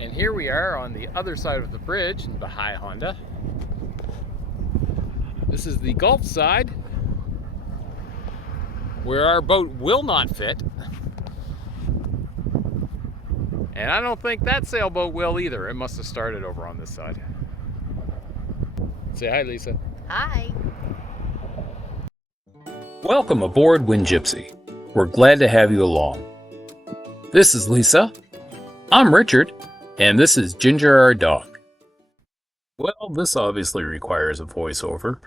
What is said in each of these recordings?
And here we are on the other side of the bridge in Bahai Honda. This is the Gulf side, where our boat will not fit. And I don't think that sailboat will either. It must have started over on this side. Say hi, Lisa. Hi. Welcome aboard WindGypsy. We're glad to have you along. This is Lisa. I'm Richard. And this is Ginger, our dog. Well, this obviously requires a voiceover.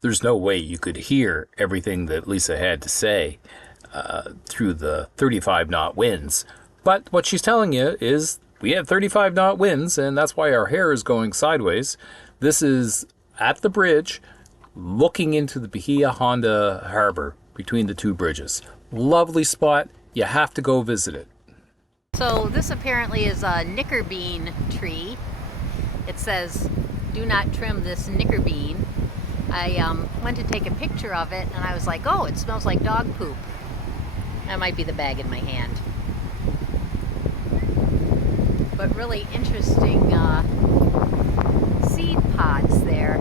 There's no way you could hear everything that Lisa had to say through the 35-knot winds. But what she's telling you is we have 35-knot winds, and that's why our hair is going sideways. This is at the bridge, looking into the Bahia Honda harbor between the two bridges. Lovely spot. You have to go visit it. So this apparently is a knickerbean tree. It says, "Do not trim this knickerbean." I went to take a picture of it and I was like, oh, it smells like dog poop. That might be the bag in my hand. But really interesting seed pods there.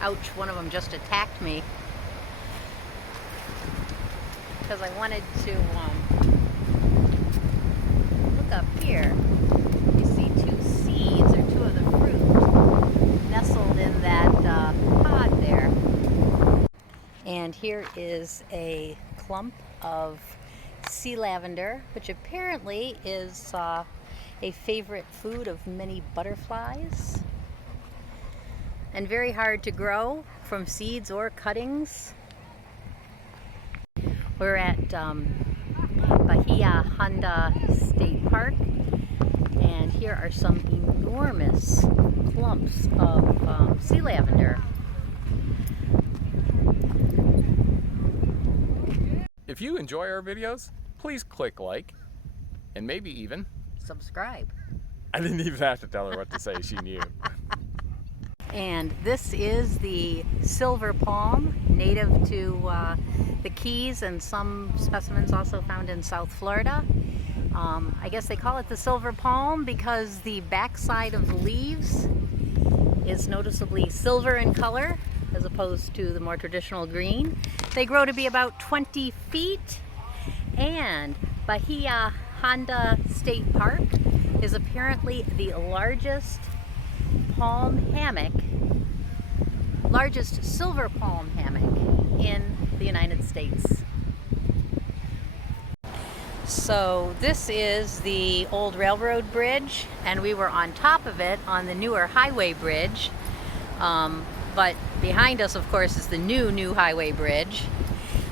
Ouch, one of them just attacked me. Because I wanted to look up here. You see two seeds, or two of the fruit, nestled in that pod there. And here is a clump of sea lavender, which apparently is a favorite food of many butterflies. And very hard to grow from seeds or cuttings. We're at Bahia Honda State Park, and here are some enormous clumps of sea lavender. If you enjoy our videos, please click like, and maybe even Subscribe. I didn't even have to tell her what to say, she knew. And this is the silver palm, native to the Keys and some specimens also found in South Florida. I guess they call it the silver palm because the backside of the leaves is noticeably silver in color as opposed to the more traditional green. They grow to be about 20 feet, and Bahia Honda State Park is apparently the largest silver palm hammock in the United States. So this is the old railroad bridge, and we were on top of it on the newer highway bridge. But behind us, of course, is the new highway bridge.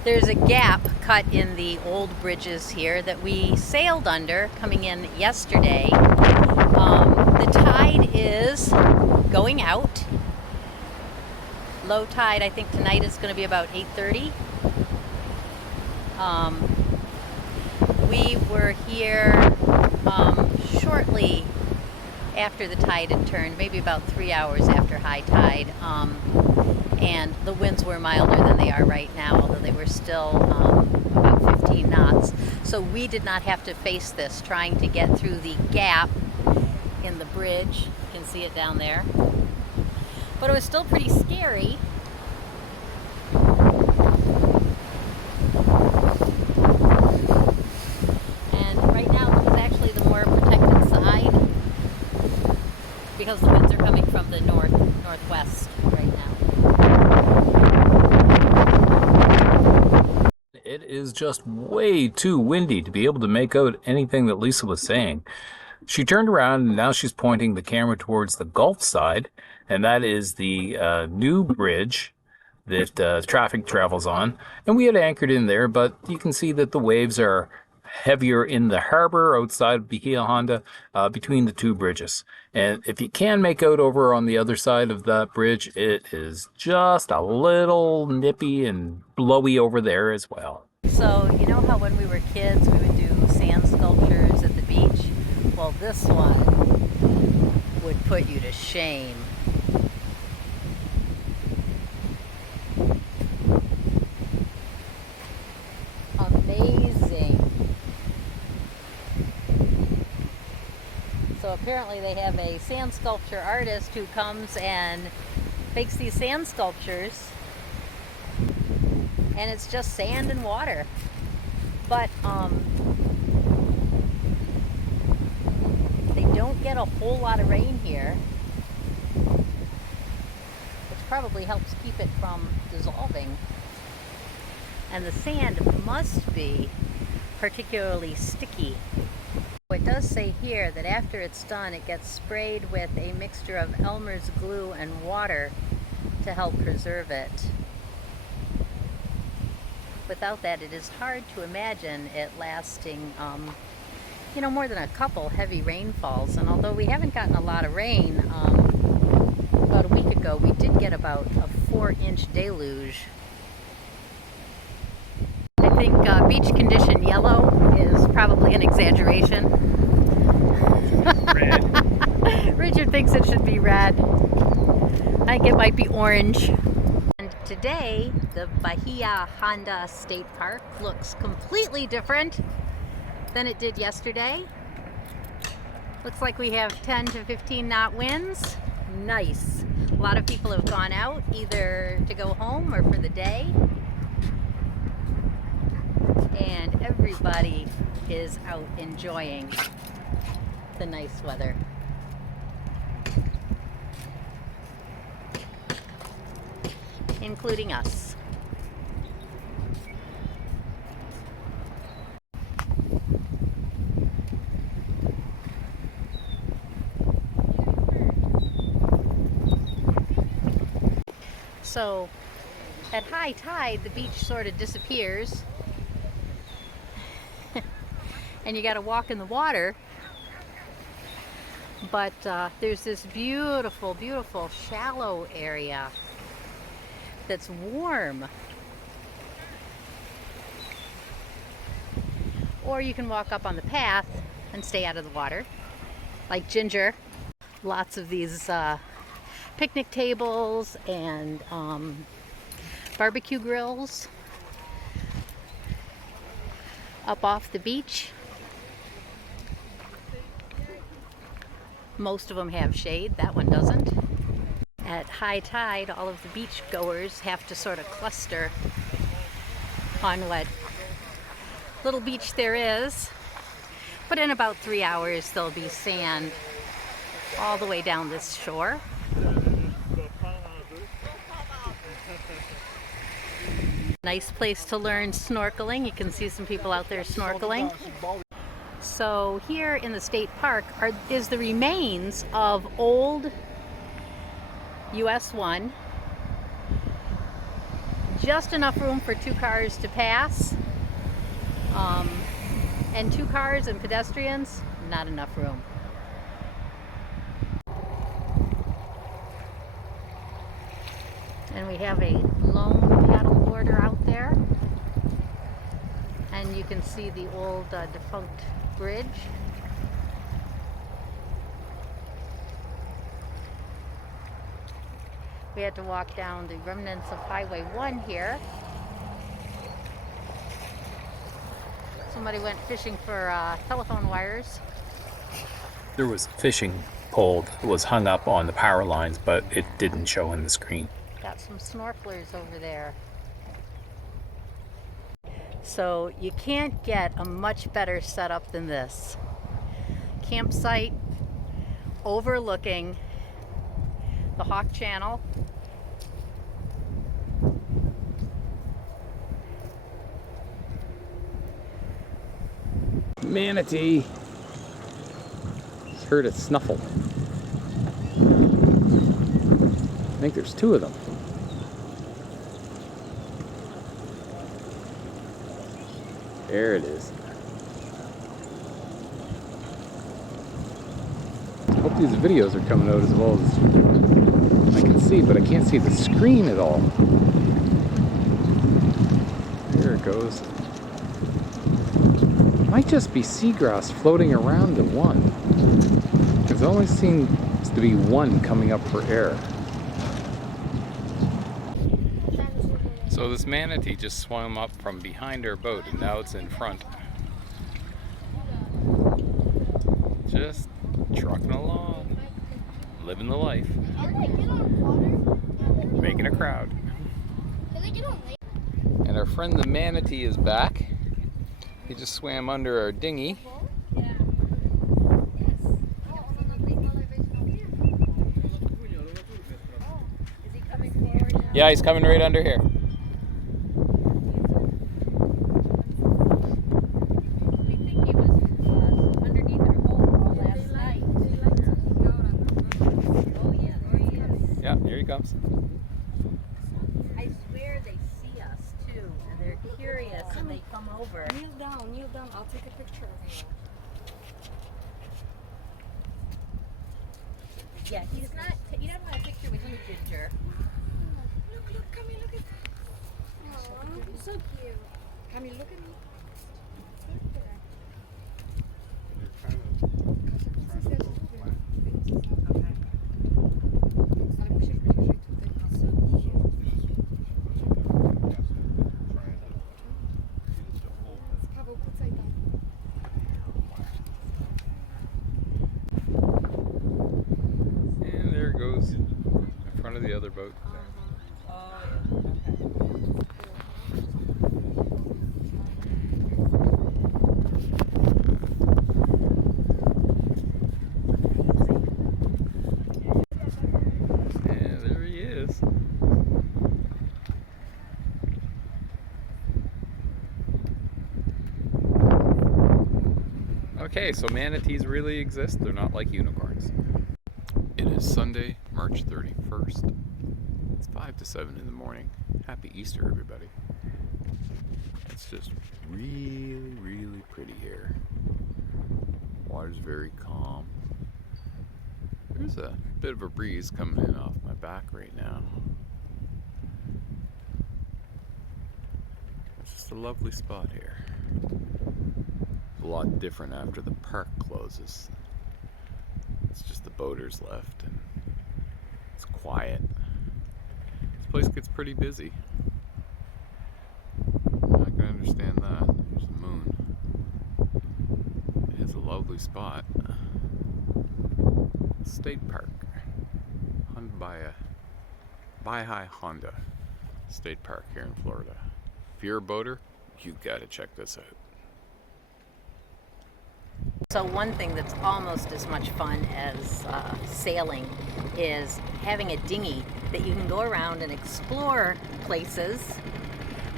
There's a gap cut in the old bridges here that we sailed under coming in yesterday. The tide is going out. Low tide, I think tonight is going to be about 8:30. We were here shortly after the tide had turned, maybe about 3 hours after high tide, and the winds were milder than they are right now, although they were still about 15 knots. So we did not have to face this, trying to get through the gap in the bridge. You can see it down there. But it was still pretty scary. And right now this is actually the more protected side because the winds are coming from the northwest right now. It is just way too windy to be able to make out anything that Lisa was saying. She turned around and now she's pointing the camera towards the Gulf side, and that is the new bridge that traffic travels on. And we had anchored in there, but you can see that the waves are heavier in the harbor outside of Bahia Honda between the two bridges. And if you can make out over on the other side of that bridge, it is just a little nippy and blowy over there as well. So you know how when we were kids we would do sand sculptures at the beach? Well, this one would put you to shame. Amazing. So apparently they have a sand sculpture artist who comes and makes these sand sculptures, and it's just sand and water. But they don't get a whole lot of rain here, which probably helps keep it from dissolving. And the sand must be particularly sticky. It does say here that after it's done, it gets sprayed with a mixture of Elmer's glue and water to help preserve it. Without that, it is hard to imagine it lasting, more than a couple heavy rainfalls. And although we haven't gotten a lot of rain, about a week ago we did get about a 4-inch deluge. I think beach condition yellow is probably an exaggeration. Red. Richard thinks it should be red. I think it might be orange. And today, the Bahia Honda State Park looks completely different than it did yesterday. Looks like we have 10 to 15 knot winds. Nice. A lot of people have gone out either to go home or for the day. And everybody is out enjoying the nice weather. Including us. So at high tide, the beach sort of disappears and you got to walk in the water. But there's this beautiful, beautiful shallow area that's warm. Or you can walk up on the path and stay out of the water, like Ginger. Lots of these picnic tables and barbecue grills up off the beach. Most of them have shade, that one doesn't. At high tide, all of the beach goers have to sort of cluster on what little beach there is. But in about 3 hours, there'll be sand all the way down this shore. Nice place to learn snorkeling. You can see some people out there snorkeling. So here in the state park is the remains of old US 1. Just enough room for 2 cars to pass. And 2 cars and pedestrians, not enough room. And we have a lone paddle boarder out there. And you can see the old defunct bridge. We had to walk down the remnants of Highway 1 here. Somebody went fishing for telephone wires. There was a fishing pole that was hung up on the power lines, but it didn't show in the screen. Got some snorkelers over there. So you can't get a much better setup than this. Campsite overlooking the Hawk Channel. Manatee. Just heard it snuffle. I think there's 2 of them. There it is. I hope these videos are coming out as well as I can see, but I can't see the screen at all. There it goes. It might just be seagrass floating around the one, because it only seems to be one coming up for air. So this manatee just swam up from behind our boat and now it's in front. Just Trucking along, living the life, making a crowd. And our friend the manatee is back. He just swam under our dinghy. Yeah, he's coming right under here. We think he was underneath our boat all last night. Oh yeah, there he is. Yeah, here he comes. I swear they see us too, and they're curious and they come over. Kneel down, I'll take a picture of you. Yeah, he does not. He doesn't want a picture with you, Ginger. Look, come here, look at that. Aw, you're so cute. Come here, look at me. And there it goes in front of the other boat. And there he is. Okay, so manatees really exist. They're not like unicorns. It is Sunday, March 31st. It's 5 to 7 in the morning. Happy Easter, everybody. It's just really, really pretty here. Water's very calm. There's a bit of a breeze coming in off my back right now. It's just a lovely spot here. A lot different after the park closes. It's just the boaters left and it's quiet. This place gets pretty busy. I can understand that. There's the moon. It is a lovely spot. State Park. Owned by a Bahai Honda State Park here in Florida. If you're a boater, you gotta check this out. So one thing that's almost as much fun as sailing is having a dinghy that you can go around and explore places.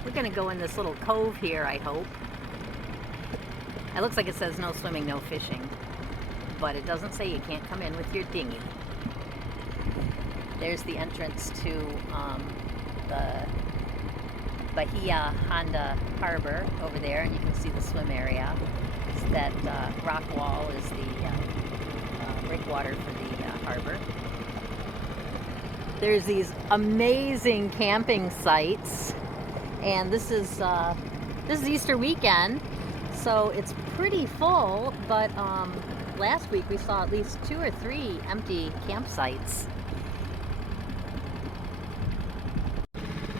We're going to go in this little cove here, I hope. It looks like it says no swimming, no fishing, but it doesn't say you can't come in with your dinghy. There's the entrance to the Bahia Honda harbor over there, and you can see the swim area. That rock wall is the breakwater for the harbor. There's these amazing camping sites, and this is Easter weekend, so it's pretty full. But last week we saw at least 2 or 3 empty campsites.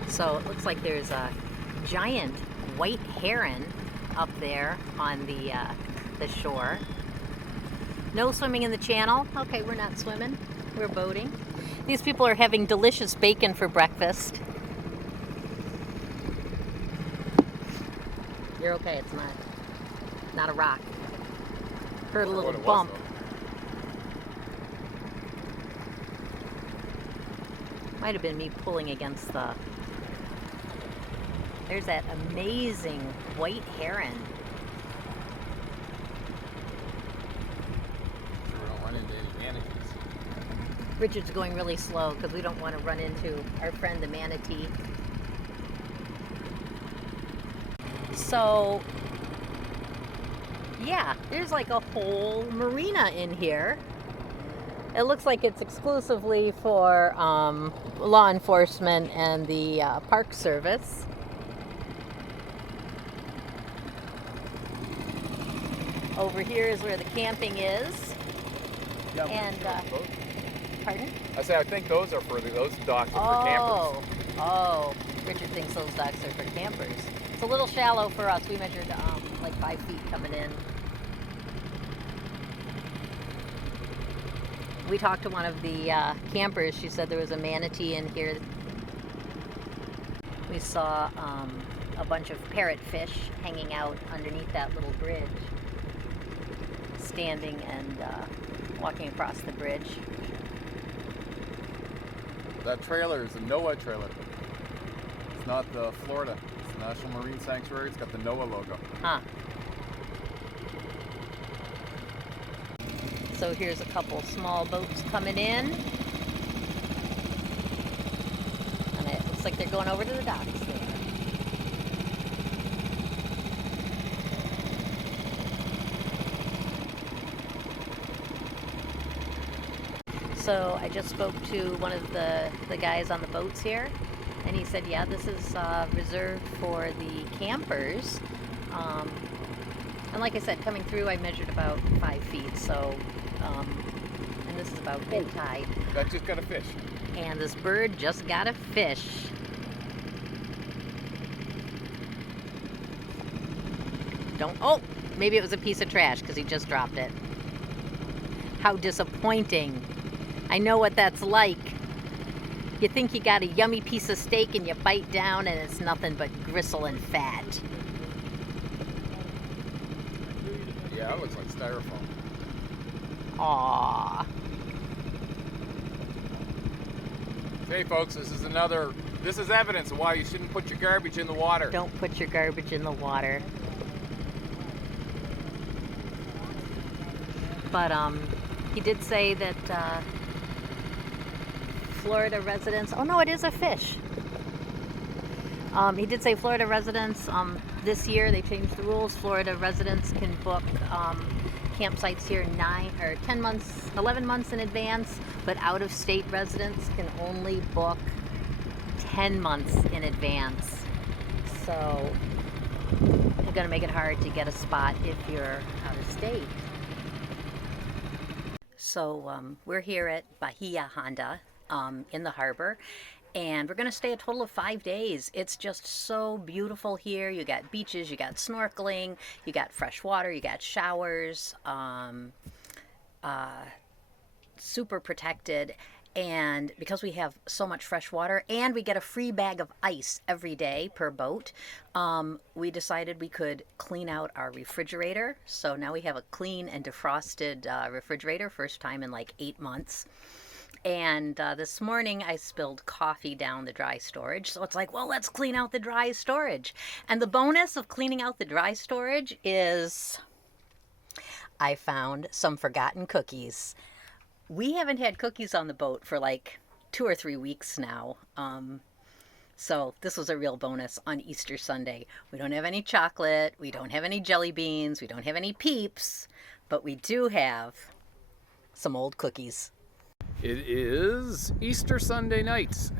So it looks like there's a giant white heron up there on the shore. No swimming in the channel. Okay, we're not swimming. We're boating. These people are having delicious bacon for breakfast. You're okay. It's not a rock. Heard a little bump. Might have been me pulling against the... There's that amazing white heron. So we don't run into any manatees. Richard's going really slow because we don't want to run into our friend the manatee. So, yeah, there's like a whole marina in here. It looks like it's exclusively for law enforcement and the park service. Over here is where the camping is. Yeah, and pardon? I say I think those docks are for campers. Oh, Richard thinks those docks are for campers. It's a little shallow for us. We measured like 5 feet coming in. We talked to one of the campers. She said there was a manatee in here. We saw a bunch of parrotfish hanging out underneath that little bridge, standing and walking across the bridge. That trailer is a NOAA trailer. It's not the Florida. It's National Marine Sanctuary. It's got the NOAA logo. Huh. So here's a couple small boats coming in. And it looks like they're going over to the docks there. So I just spoke to one of the guys on the boats here, and he said, yeah, this is reserved for the campers. And like I said, coming through, I measured about 5 feet, so, and this is about mid-tide. That just got a fish. And this bird just got a fish. Oh, maybe it was a piece of trash because he just dropped it. How disappointing. I know what that's like. You think you got a yummy piece of steak and you bite down and it's nothing but gristle and fat. Yeah, it looks like styrofoam. Aww. Hey folks, this is evidence of why you shouldn't put your garbage in the water. Don't put your garbage in the water. But he did say that Florida residents, oh no, it is a fish. He did say Florida residents, this year they changed the rules. Florida residents can book campsites here 11 months in advance, but out-of-state residents can only book 10 months in advance. So they're going to make it hard to get a spot if you're out of state. So we're here at Bahia Honda in the harbor, and we're going to stay a total of 5 days. It's just so beautiful here. You got beaches, you got snorkeling, you got fresh water, you got showers, super protected. And because we have so much fresh water and we get a free bag of ice every day per boat, we decided we could clean out our refrigerator. So now we have a clean and defrosted refrigerator, first time in like 8 months. And this morning I spilled coffee down the dry storage. So it's like, well, let's clean out the dry storage. And the bonus of cleaning out the dry storage is I found some forgotten cookies. We haven't had cookies on the boat for like 2 or 3 weeks now. So this was a real bonus on Easter Sunday. We don't have any chocolate. We don't have any jelly beans. We don't have any Peeps. But we do have some old cookies. It is Easter Sunday night,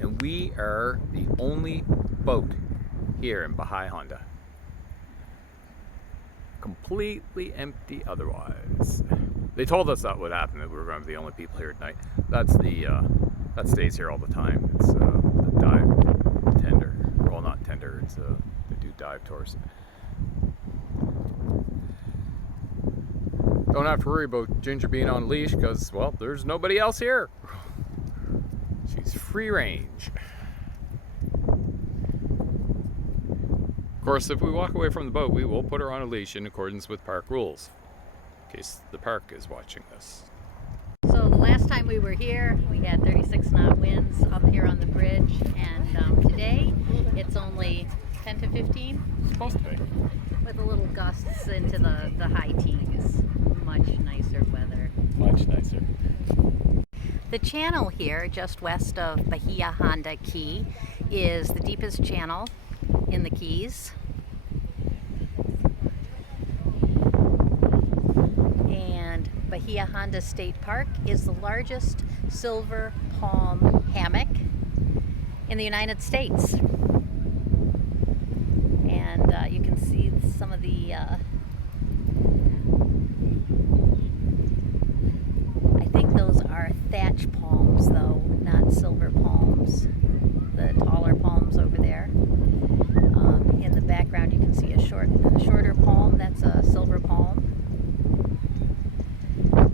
and we are the only boat here in Bahai Honda. Completely empty otherwise. They told us that would happen, that we were going to be the only people here tonight. That's that stays here all the time. It's the dive tender. Well, not tender, it's they do dive tours. Don't have to worry about Ginger being on leash because, well, there's nobody else here. She's free range. Of course, if we walk away from the boat, we will put her on a leash in accordance with park rules, in case the park is watching this. So the last time we were here, we had 36 knot winds up here on the bridge, and today it's only 10 to 15. It's supposed to be. With a little gusts into the high teens. Much nicer weather. Much nicer. The channel here, just west of Bahia Honda Key, is the deepest channel in the Keys. And Bahia Honda State Park is the largest silver palm hammock in the United States. And you can see some of the I think those are thatch palms though, not silver palms. The taller palms over there. In the background you can see a shorter palm, that's a silver palm.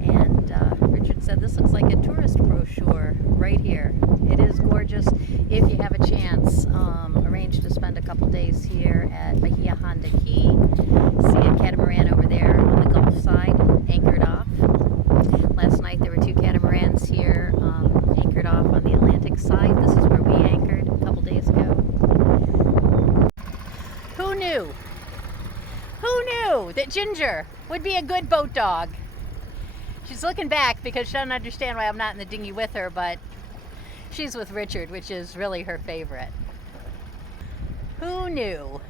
And Richard said this looks like a tourist brochure right here. It is gorgeous. If you have a chance, arrange to spend a couple days here at Bahia Honda Key. See a catamaran over there on the Gulf side, anchored off. Last night there were 2 catamarans here, anchored off on the Atlantic side. This is where we anchored a couple days ago. Who knew? Who knew that Ginger would be a good boat dog? She's looking back because she doesn't understand why I'm not in the dinghy with her, but she's with Richard, which is really her favorite. Who knew?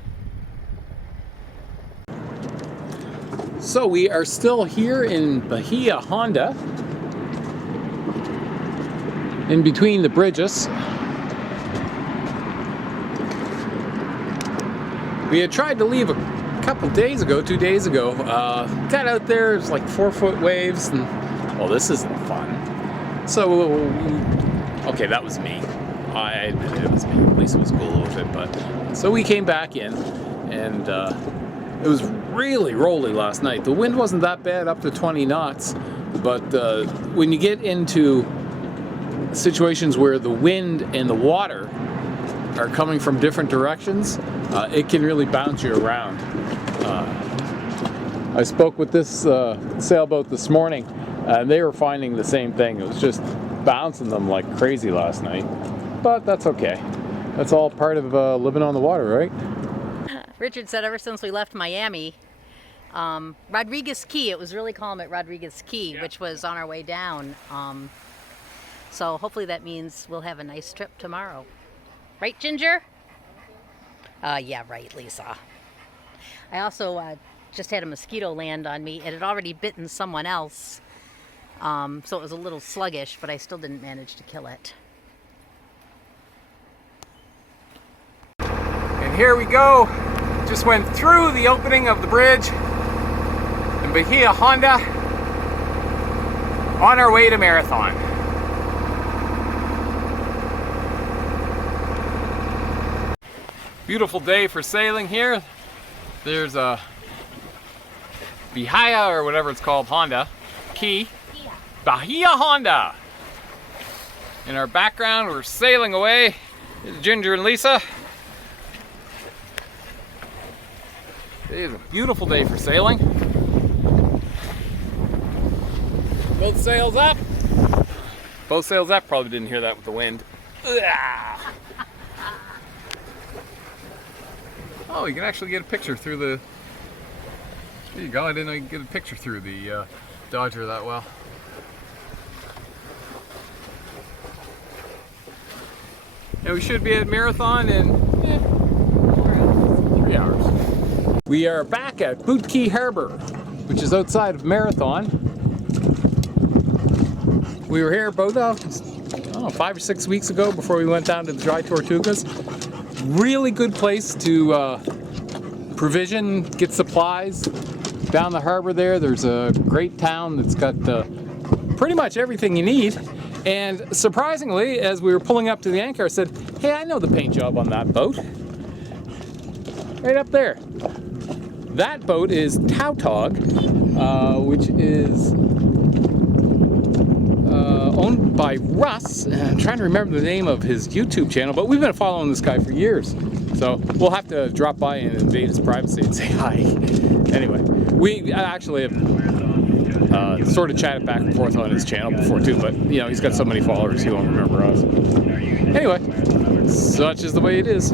So we are still here in Bahia Honda, in between the bridges. We had tried to leave a couple days ago, 2 days ago. Got out there, it was like 4-foot waves, and well, this isn't fun. So, okay, that was me. I admit it was me. At least it was cool with it. But so we came back in, and it was really rolly last night. The wind wasn't that bad, up to 20 knots. But when you get into situations where the wind and the water are coming from different directions, it can really bounce you around. I spoke with this sailboat this morning, and they were finding the same thing. It was just bouncing them like crazy last night, but that's okay. That's all part of living on the water, right? Richard said ever since we left Miami, Rodriguez Key, it was really calm at Rodriguez Key, yeah, which was on our way down. So hopefully that means we'll have a nice trip tomorrow. Right, Ginger? Yeah, right, Lisa. I also just had a mosquito land on me. It had already bitten someone else, so it was a little sluggish, but I still didn't manage to kill it. And here we go. Just went through the opening of the bridge in Bahia Honda on our way to Marathon. Beautiful day for sailing here. There's a Bahia, or whatever it's called, Honda Key. Bahia Honda. In our background, we're sailing away. Here's Ginger and Lisa. It is a beautiful day for sailing. Both sails up. Both sails up. Probably didn't hear that with the wind. Oh, you can actually get a picture through the... There you go, I didn't know you could get a picture through the Dodger that well. And we should be at Marathon in 3 hours. We are back at Boot Key Harbor, which is outside of Marathon. We were here about 5 or 6 weeks ago before we went down to the Dry Tortugas. Really good place to provision, get supplies. Down the harbor there's a great town that's got pretty much everything you need. And surprisingly, as we were pulling up to the anchor, I said, hey, I know the paint job on that boat. Right up there. That boat is Tautog, which is owned by Russ. I'm trying to remember the name of his YouTube channel, but we've been following this guy for years. So we'll have to drop by and invade his privacy and say hi. Anyway, we actually have sort of chatted back and forth on his channel before too, but you know, he's got so many followers he won't remember us. Anyway, such is the way it is.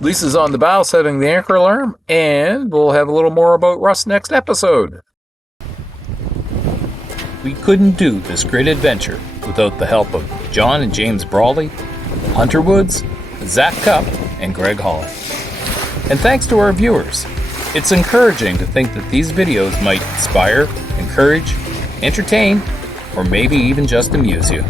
Lisa's on the bow setting the anchor alarm, and we'll have a little more about Russ next episode. We couldn't do this great adventure without the help of John and James Brawley, Hunter Woods, Zach Cupp, and Greg Hall. And thanks to our viewers. It's encouraging to think that these videos might inspire, encourage, entertain, or maybe even just amuse you.